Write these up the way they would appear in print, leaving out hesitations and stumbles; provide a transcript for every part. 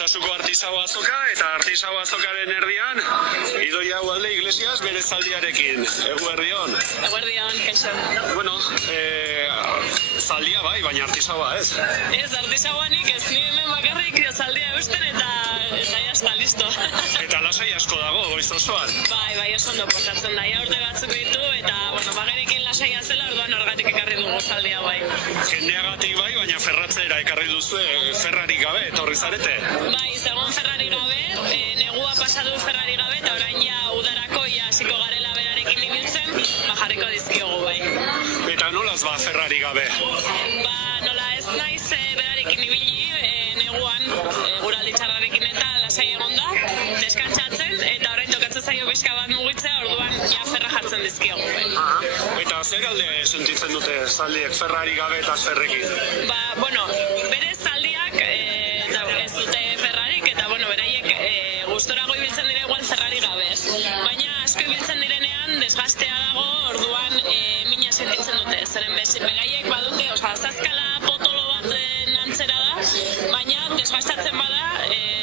Altsasuko artisau azoka eta artisau azokaren erdian Idoia Ugalde Iglesias bere zaldiarekin. Eguerdion. Eguerdion, kaixo. Bueno, zaldia bai, baina artisaua ez. Ez, artisaua nik ez, ni hemen bakarrik zaldia eusten eta jazta, listo. Eta lasai asko dago, goiz osoan. Bai, oso ondo portatzen da, urte batzuk ditu eta, bagerekin lasaia zela, orduan orgatik ekarri dugu zaldia bai. Jendeagatik bai, baina ferratzera ekarri duzue, Ferrari gabe, etorri zarete. Bai, zegoen Ferrari gabe, negua pasatu Ferrari gabe, eta orain ja udarako hasiko garela berarekin ibiltzen, jarriko dizkiogu bai. Eta nolaz ba Ferrari gabe? Nola ez naiz berarekin ibili, neguan, guraldi txarrarekin eta lasai egon da, deskantzatzen, eta orain tokatzen zaio pixka bat mugitzea, orduan ja ferra jartzen dizkiogu bai. Eta zer alde sentitzen dute zaldiek Ferrari gabe eta Ferrekin? Bere zaldiak ez dute Ferrarik, eta beraiek gustorago ibiltzen dire igual Ferrari gabe ez. Baina asko ibiltzen direnean desgastea dago, orduan mina sentitzen dute. Zeren beraiek badute, zazkala potolo bat antzera da, baina desgastatzen bada,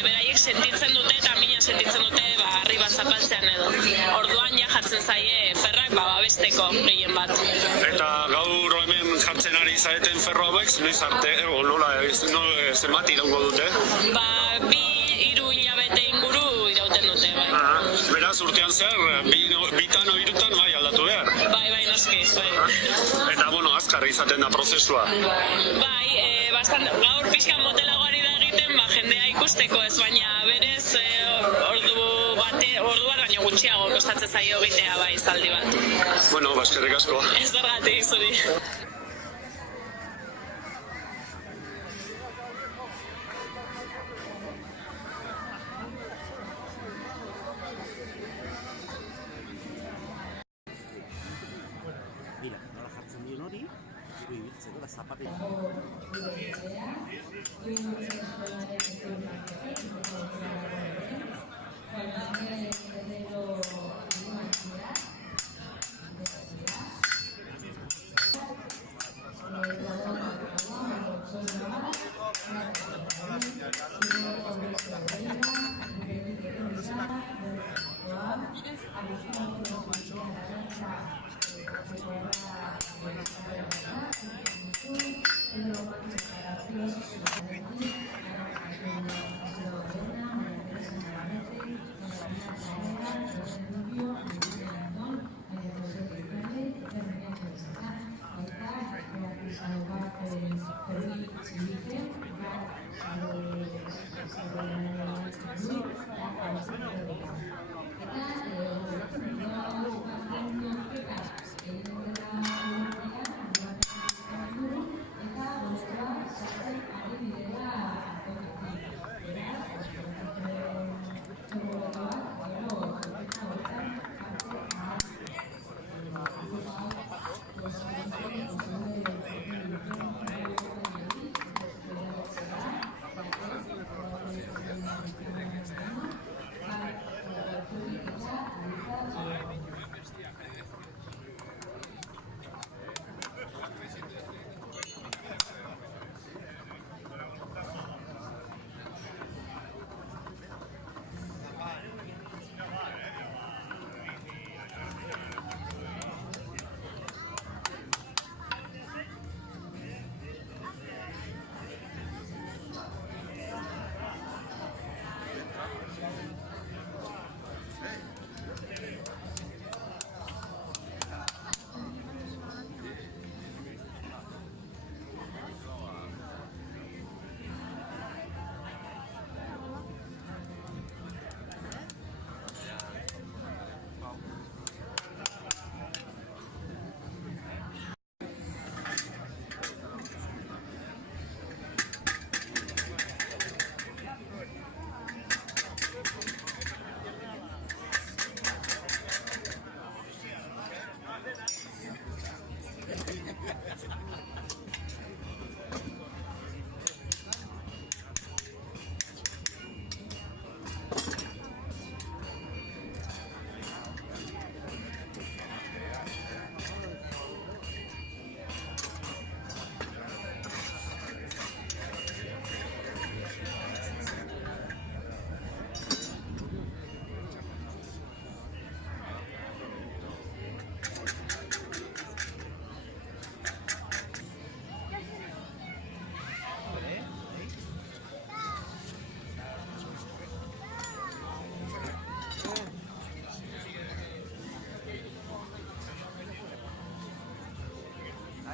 beraiek sentitzen dute eta mina sentitzen dute harri bat zapaltzean edo. Orduan ja jartzen zaie ferrak babesteko gehien bat. Eta gaur hemen jartzen ari zaeten ferro hauek, noiz arte, nola zenbat iraungo dute? 2-3 hilabete inguru irauten dute, bai. Beraz, urtean zehar, bitan o hirutan bai aldatu behar? Bai, noski, bai. Eta, azkar izaten da prozesua? Bai, gaur pixkan motelagoari da egiten, jendea ikusteko ez, baina berez orduan baino gutxiago kostatzen zaio egitea bai zaldi bat. Eskerrik asko. Ez horregatik, zuri. Mira, nola jartzen dion hori, gero ibiltzeko da zapatea.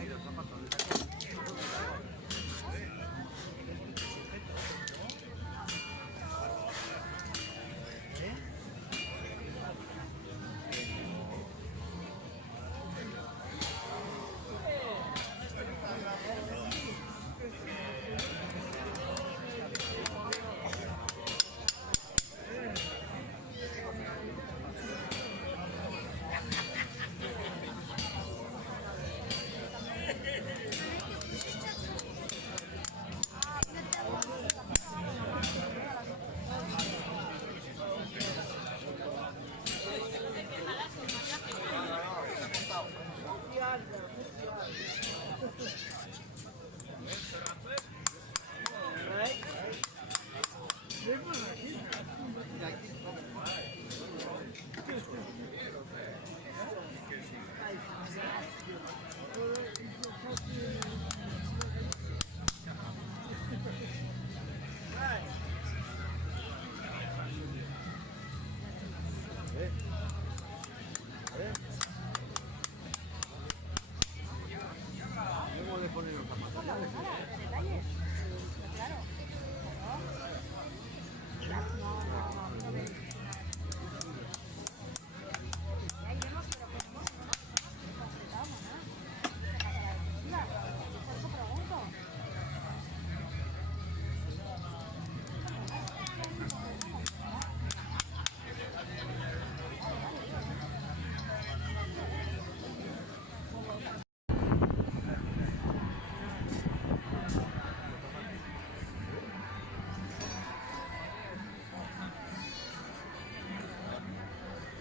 Ahí los zapatos de tacón. Luego de poner los zapatos.